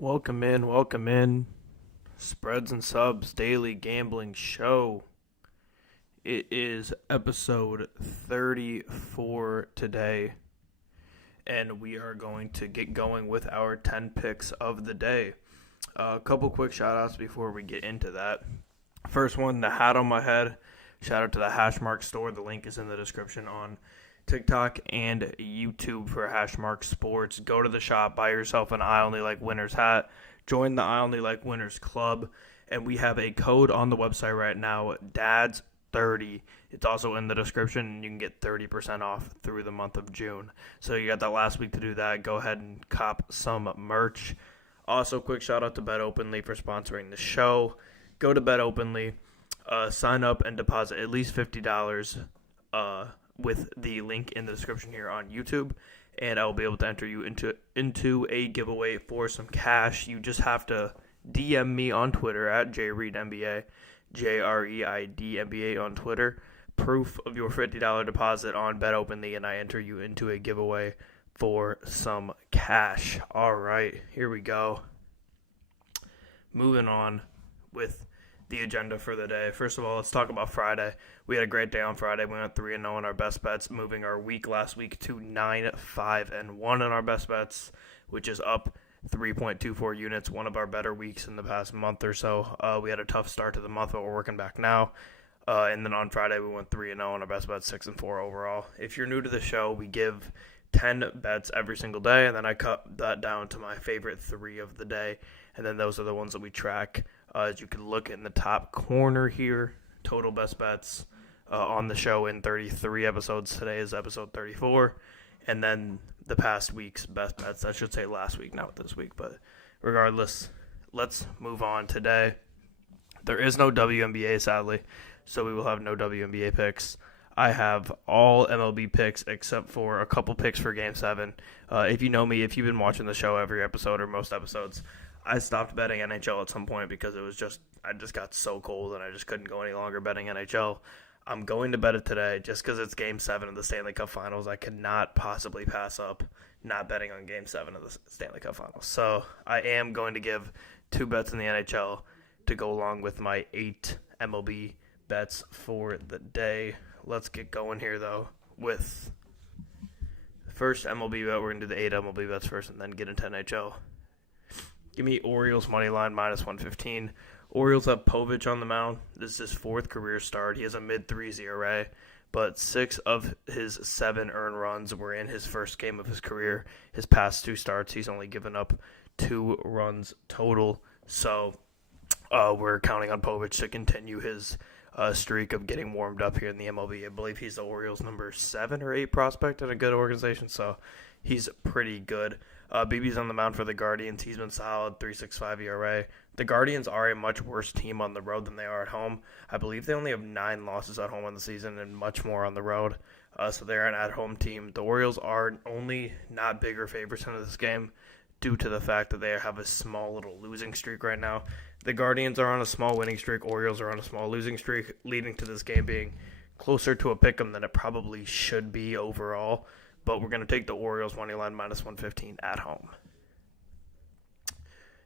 Welcome in. Spreads and Subs Daily Gambling Show. It is episode 34 today, and we are going to get going with our 10 picks of the day. A couple quick shout outs before we get into that. First one, the hat on my head. Shout out to the Hashmark store. The link is in the description on TikTok and YouTube for Hashmark Sports. Go to the shop, buy yourself an I Only Like Winners hat, join the I Only Like Winners Club, and we have a code on the website right now, DADS30. It's also in the description, and you can get 30% off through the month of June. So you got that last week to do that. Go ahead and cop some merch. Also, quick shout out to Bet Openly for sponsoring the show. Go to Bet Openly, sign up and deposit at least $50 with the link in the description here on YouTube, and I'll be able to enter you into a giveaway for some cash. You just have to DM me on Twitter at JReedNBA, JREIDNBA on Twitter, proof of your $50 deposit on Bet Openly, and I enter you into a giveaway for some cash. All right, here we go. Moving on with the agenda for the day. First of all, let's talk about Friday. We had a great day on Friday. We went 3-0 on our best bets, moving our week last week to 9-5-1 in our best bets, which is up 3.24 units, one of our better weeks in the past month or so. We had a tough start to the month, but we're working back now. And then on Friday, we went 3-0 on our best bets, 6-4 overall. If you're new to the show, we give 10 bets every single day, and then I cut that down to my favorite 3 of the day, and then those are the ones that we track. As you can look in the top corner here, total best bets on the show in 33 episodes. Today is episode 34. And then the past week's best bets. I should say last week, not this week. But regardless, let's move on today. There is no WNBA, sadly, so we will have no WNBA picks. I have all MLB picks except for a couple picks for Game 7. If you know me, if you've been watching the show every episode or most episodes, I stopped betting NHL at some point because I just got so cold and I just couldn't go any longer betting NHL. I'm going to bet it today just because it's Game 7 of the Stanley Cup Finals. I could not possibly pass up not betting on Game 7 of the Stanley Cup Finals. So I am going to give 2 bets in the NHL to go along with my 8 MLB bets for the day. Let's get going here, though, with the first MLB bet. We're going to do the 8 MLB bets first and then get into NHL. Give me Orioles money line minus 115. Orioles have Povich on the mound. This is his 4th career start. He has a mid-3s ERA, but 6 of his 7 earned runs were in his first game of his career. His past 2 starts, he's only given up 2 runs total. So we're counting on Povich to continue his streak of getting warmed up here in the MLB. I believe he's the Orioles' number 7 or 8 prospect in a good organization, so he's pretty good. BB's on the mound for the Guardians. He's been solid, 3.65 ERA. The Guardians are a much worse team on the road than they are at home. I believe they only have 9 losses at home on the season and much more on the road. So they're an at-home team. The Orioles are only not bigger favorites in this game due to the fact that they have a small little losing streak right now. The Guardians are on a small winning streak. Orioles are on a small losing streak, leading to this game being closer to a pick'em than it probably should be overall. But we're going to take the Orioles money line minus 115 at home.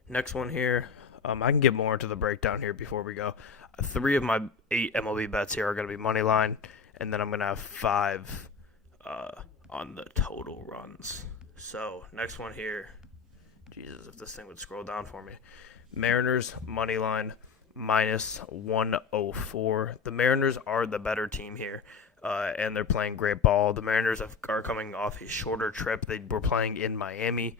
Next one here. I can get more into the breakdown here before we go. 3 of my 8 MLB bets here are going to be money line, and then I'm going to have 5 on the total runs. So next one here. Jesus, if this thing would scroll down for me. Mariners money line minus 104. The Mariners are the better team here. And they're playing great ball. The Mariners are coming off a shorter trip. They were playing in Miami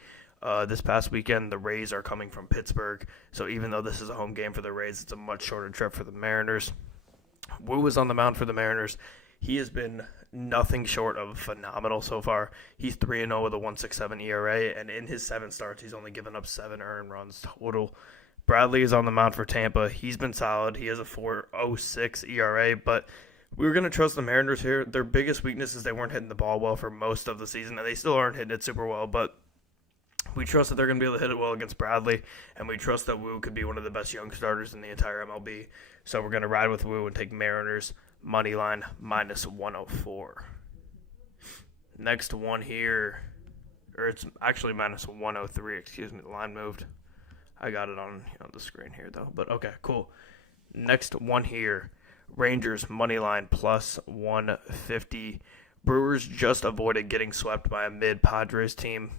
this past weekend. The Rays are coming from Pittsburgh. So even though this is a home game for the Rays, it's a much shorter trip for the Mariners. Wu is on the mound for the Mariners. He has been nothing short of phenomenal so far. He's 3-0 with a 1.67 ERA, and in his 7 starts, he's only given up 7 earned runs total. Bradley is on the mound for Tampa. He's been solid. He has a 4.06 ERA, but we're going to trust the Mariners here. Their biggest weakness is they weren't hitting the ball well for most of the season, and they still aren't hitting it super well, but we trust that they're going to be able to hit it well against Bradley, and we trust that Wu could be one of the best young starters in the entire MLB. So we're going to ride with Wu and take Mariners money line minus 104. Next one here, or it's actually minus 103, excuse me, the line moved. I got it on the screen here, though. But okay, cool. Next one here. Rangers money line plus 150. Brewers just avoided getting swept by a mid-Padres team.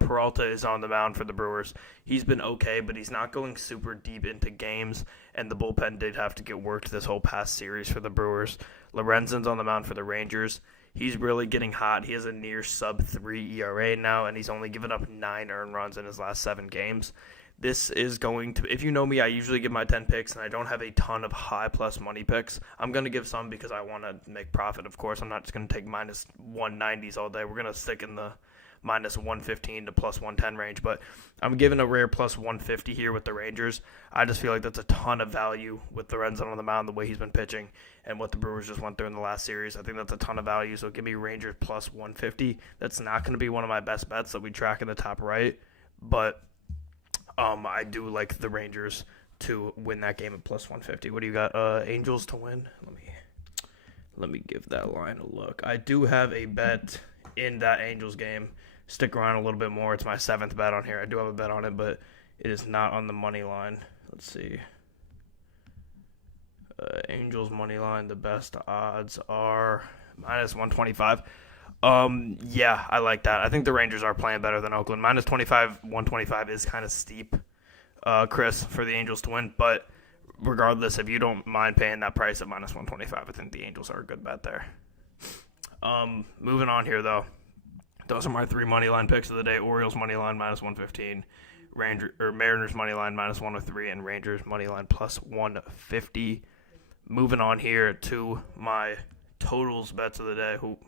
Peralta is on the mound for the Brewers. He's been okay, but he's not going super deep into games, and the bullpen did have to get worked this whole past series for the Brewers. Lorenzen's on the mound for the Rangers. He's really getting hot. He has a near sub-3 ERA now, and he's only given up 9 earned runs in his last 7 games. This is going to, if you know me, I usually give my 10 picks, and I don't have a ton of high plus money picks. I'm going to give some because I want to make profit, of course. I'm not just going to take minus 190s all day. We're going to stick in the minus 115 to plus 110 range, but I'm giving a rare plus 150 here with the Rangers. I just feel like that's a ton of value with Lorenzen on the mound, the way he's been pitching, and what the Brewers just went through in the last series. I think that's a ton of value, so give me Rangers plus 150. That's not going to be one of my best bets that we track in the top right, but I do like the Rangers to win that game at plus 150. What do you got? Angels to win? Let me give that line a look. I do have a bet in that Angels game. Stick around a little bit more. It's my 7th bet on here. I do have a bet on it, but it is not on the money line. Let's see. Angels money line, the best odds are minus 125. Yeah, I like that. I think the Rangers are playing better than Oakland. Minus 25, 125 is kind of steep, Chris, for the Angels to win. But regardless, if you don't mind paying that price at minus 125, I think the Angels are a good bet there. Moving on here, though. Those are my 3 money line picks of the day. Orioles money line minus 115, Mariners money line minus 103, and Rangers money line plus 150. Moving on here to my totals bets of the day. Who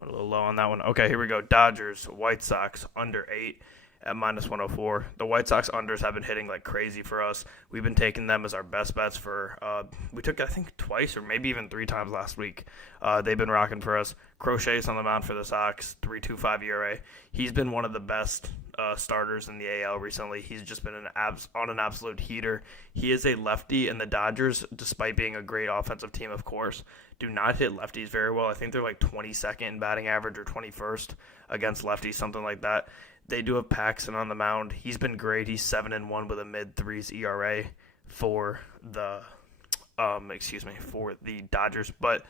went a little low on that one. Okay, here we go. Dodgers, White Sox under 8 at minus 104. The White Sox unders have been hitting like crazy for us. We've been taking them as our best bets for, we took, I think, twice or maybe even 3 times last week. They've been rocking for us. Crochet's on the mound for the Sox, 3.25 ERA. He's been one of the best starters in the AL recently. He's just been on an absolute heater. He is a lefty, and the Dodgers, despite being a great offensive team, of course, do not hit lefties very well. I think they're like 22nd in batting average or 21st against lefties, something like that. They do have Paxton on the mound. He's been great. He's 7-1 with a mid-3s ERA for the Dodgers. But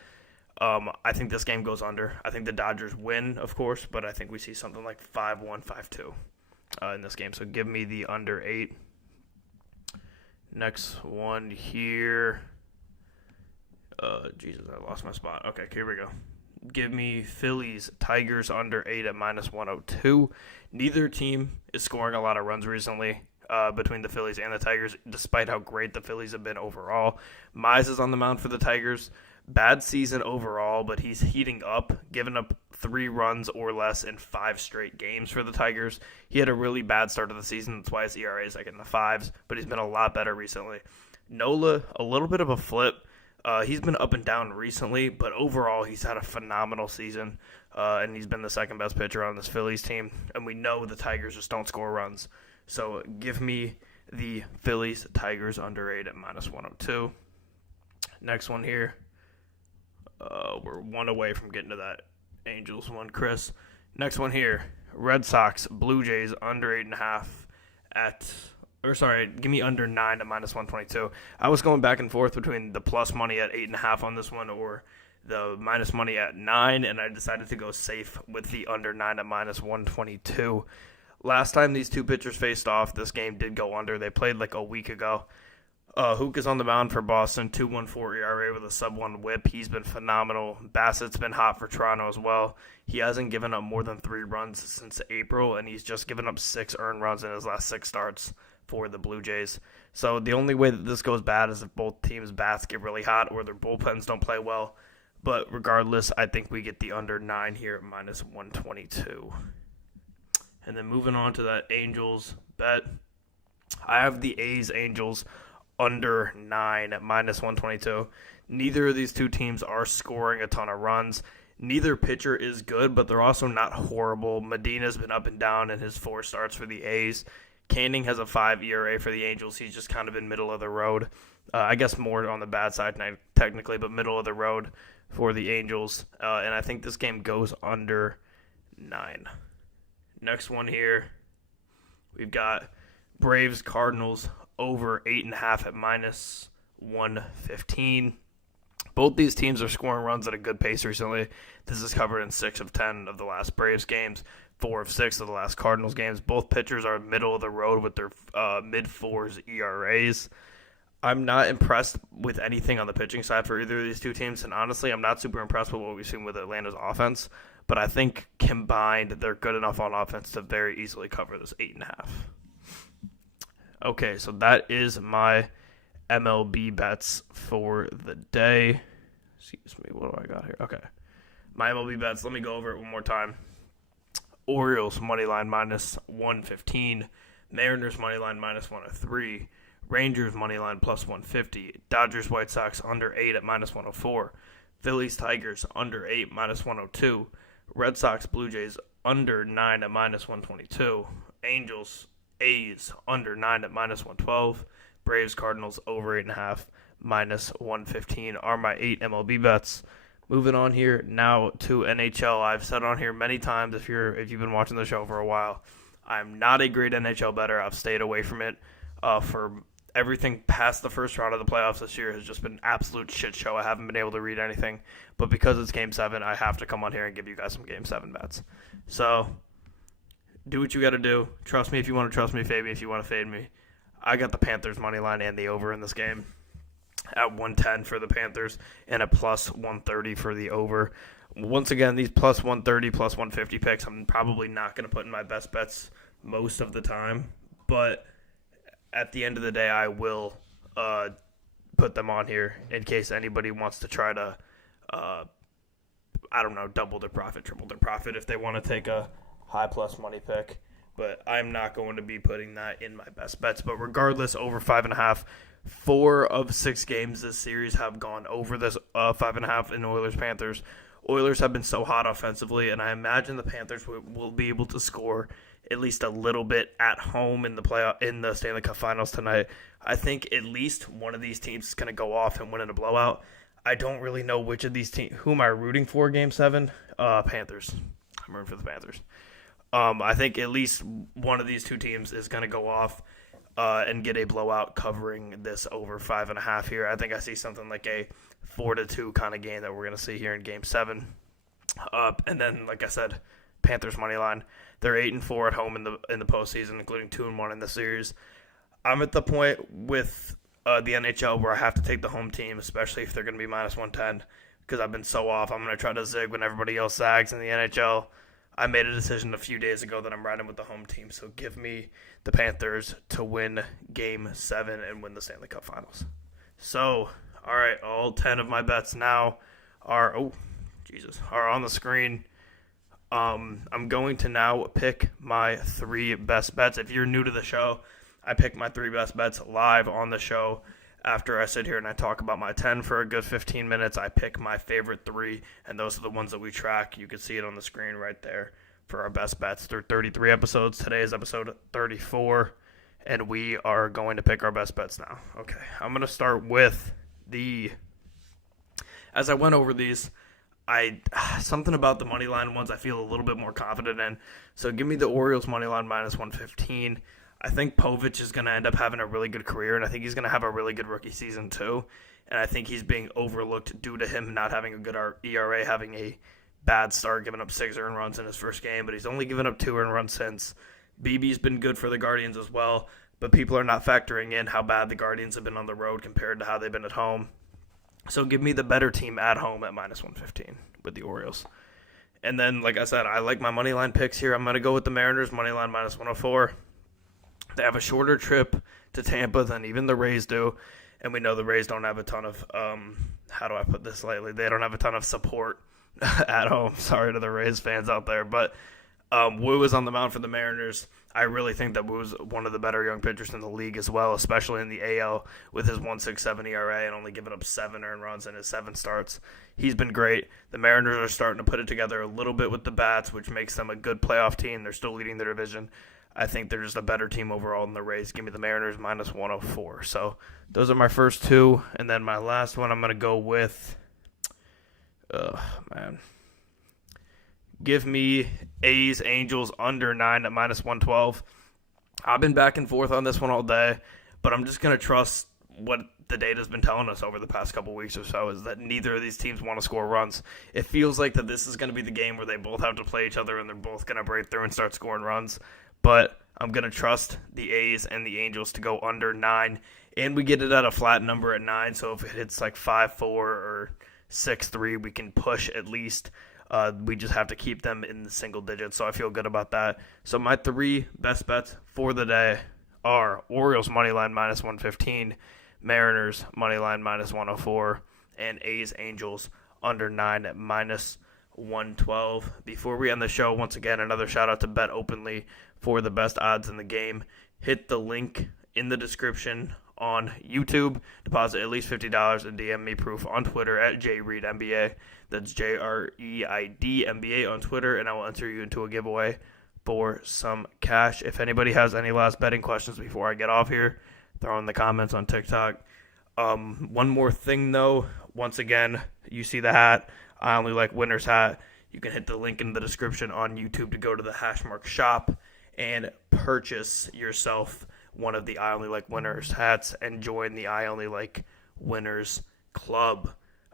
I think this game goes under. I think the Dodgers win, of course, but I think we see something like 5-1, 5-2 in this game. So give me the under 8. Next one here. Jesus, I lost my spot. Okay, here we go. Give me Phillies, Tigers under 8 at minus 102. Neither team is scoring a lot of runs recently between the Phillies and the Tigers, despite how great the Phillies have been overall. Mize is on the mound for the Tigers. Bad season overall, but he's heating up, giving up 3 runs or less in 5 straight games for the Tigers. He had a really bad start of the season. That's why his ERA is like in the 5s, but he's been a lot better recently. Nola, a little bit of a flip. He's been up and down recently, but overall he's had a phenomenal season, and he's been the second best pitcher on this Phillies team. And we know the Tigers just don't score runs. So give me the Phillies, Tigers under 8 at minus 102. Next one here. We're 1 away from getting to that Angels one, Chris. Next one here. Red Sox, Blue Jays under 8.5 give me under 9 at minus 122. I was going back and forth between the plus money at 8.5 on this one or the minus money at 9, and I decided to go safe with the under 9 at minus 122. Last time these two pitchers faced off, this game did go under. They played like a week ago. Hook is on the mound for Boston, 2.14 ERA with a sub-1 whip. He's been phenomenal. Bassett's been hot for Toronto as well. He hasn't given up more than 3 runs since April, and he's just given up 6 earned runs in his last 6 starts for the Blue Jays. So the only way that this goes bad is if both teams' bats get really hot or their bullpens don't play well. But regardless, I think we get the under 9 here at minus 122. And then moving on to that Angels bet. I have the A's Angels under 9 at minus 122. Neither of these two teams are scoring a ton of runs. Neither pitcher is good, but they're also not horrible. Medina's been up and down in his 4 starts for the A's. Canning has a 5 ERA for the Angels. He's just kind of in middle of the road. I guess more on the bad side technically, but middle of the road for the Angels. And I think this game goes under 9. Next one here, we've got Braves Cardinals over 8.5 at minus 115. Both these teams are scoring runs at a good pace recently. This is covered in 6 of 10 of the last Braves games, 4 of 6 of the last Cardinals games. Both pitchers are middle of the road with their mid-4s ERAs. I'm not impressed with anything on the pitching side for either of these two teams, and honestly, I'm not super impressed with what we've seen with Atlanta's offense, but I think combined, they're good enough on offense to very easily cover this 8.5. Okay, so that is my MLB bets for the day. Excuse me, what do I got here? Okay. My MLB bets, let me go over it one more time. Orioles moneyline minus 115, Mariners moneyline minus 103, Rangers moneyline plus 150, Dodgers White Sox under 8 at minus 104, Phillies Tigers under 8 minus 102, Red Sox Blue Jays under 9 at minus 122, Angels A's under 9 at minus 112, Braves Cardinals over 8.5 minus 115 are my 8 MLB bets. Moving on here now to NHL. I've said on here many times, if you've been watching the show for a while, I'm not a great NHL bettor. I've stayed away from it for everything past the first round of the playoffs this year has just been an absolute shit show. I haven't been able to read anything, but because it's Game 7, I have to come on here and give you guys some Game 7 bets. So do what you got to do. Trust me if you want to trust me, fade me if you want to fade me. I got the Panthers money line and the over in this game at 110 for the Panthers and a plus 130 for the over. Once again, these plus 130, plus 150 picks, I'm probably not going to put in my best bets most of the time, but at the end of the day, I will put them on here in case anybody wants to try to, double their profit, triple their profit if they want to take a high plus money pick. But I'm not going to be putting that in my best bets. But regardless, over 5.5, 4 of 6 games this series have gone over this 5.5 in Oilers-Panthers. Oilers have been so hot offensively, and I imagine the Panthers will be able to score at least a little bit at home in the Stanley Cup Finals tonight. I think at least one of these teams is going to go off and win in a blowout. I don't really know which of these teams. Who am I rooting for? Game 7, Panthers. I'm rooting for the Panthers. I think at least one of these two teams is going to go off and get a blowout covering this over 5.5 here. I think I see something like a 4-2 kind of game that we're going to see here in Game 7. And then, like I said, Panthers money line. They're 8-4 at home in the postseason, including 2-1 in the series. I'm at the point with the NHL where I have to take the home team, especially if they're going to be minus 110, because I've been so off. I'm going to try to zig when everybody else zags in the NHL. I made a decision a few days ago that I'm riding with the home team, so give me the Panthers to win Game 7 and win the Stanley Cup Finals. So, all right, all 10 of my bets now are on the screen. I'm going to now pick my 3 best bets. If you're new to the show, I pick my 3 best bets live on the show. After I sit here and I talk about my 10 for a good 15 minutes, I pick my favorite 3, and those are the ones that we track. You can see it on the screen right there for our best bets through 33 episodes. Today is episode 34, and we are going to pick our best bets now. Okay, I'm going to start with as I went over these, something about the money line ones I feel a little bit more confident in. So give me the Orioles money line minus 115. I think Povich is going to end up having a really good career, and I think he's going to have a really good rookie season too. And I think he's being overlooked due to him not having a good ERA, having a bad start, giving up 6 earned runs in his first game, but he's only given up 2 earned runs since. BB's been good for the Guardians as well, but people are not factoring in how bad the Guardians have been on the road compared to how they've been at home. So give me the better team at home at minus 115 with the Orioles. And then, like I said, I like my money line picks here. I'm going to go with the Mariners money line minus 104. They have a shorter trip to Tampa than even the Rays do, and we know the Rays don't have a ton of, how do I put this lightly? They don't have a ton of support at home. Sorry to the Rays fans out there, but Wu is on the mound for the Mariners. I really think that Wu's one of the better young pitchers in the league as well, especially in the AL with his 1.67 ERA and only giving up 7 earned runs in his 7 starts. He's been great. The Mariners are starting to put it together a little bit with the bats, which makes them a good playoff team. They're still leading their division. I think they're just a better team overall than the Rays. Give me the Mariners minus 104. So those are my first 2. And then my last one I'm going to go with, give me A's Angels under 9 at minus 112. I've been back and forth on this one all day, but I'm just going to trust what the data's been telling us over the past couple weeks or so, is that neither of these teams want to score runs. It feels like that this is going to be the game where they both have to play each other and they're both going to break through and start scoring runs. But I'm going to trust the A's and the Angels to go under 9, and we get it at a flat number at 9, so if it hits like 5-4 or 6-3, we can push at least. We just have to keep them in the single digits, so I feel good about that. So my 3 best bets for the day are Orioles moneyline minus 115, Mariners moneyline minus 104, and A's Angels under 9 at minus 112. Before we end the show, once again, another shout out to Bet Openly for the best odds in the game. Hit the link in the description on YouTube. Deposit at least $50 and DM me proof on Twitter at JReedNBA. That's JREIDNBA on Twitter, and I will enter you into a giveaway for some cash. If anybody has any last betting questions before I get off here, throw in the comments on TikTok. One more thing, though. Once again, you see the hat. I only like winners hat. You can hit the link in the description on YouTube to go to the Hashmark shop and purchase yourself one of the I Only Like Winners hats and join the I Only Like Winners Club.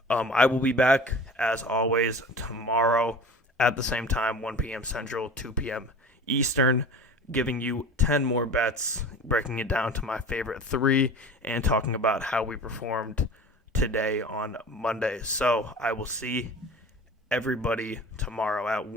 I will be back, as always, tomorrow at the same time, 1 p.m. Central, 2 p.m. Eastern, giving you 10 more bets, breaking it down to my favorite 3, and talking about how we performed today on Monday. So I will see everybody tomorrow at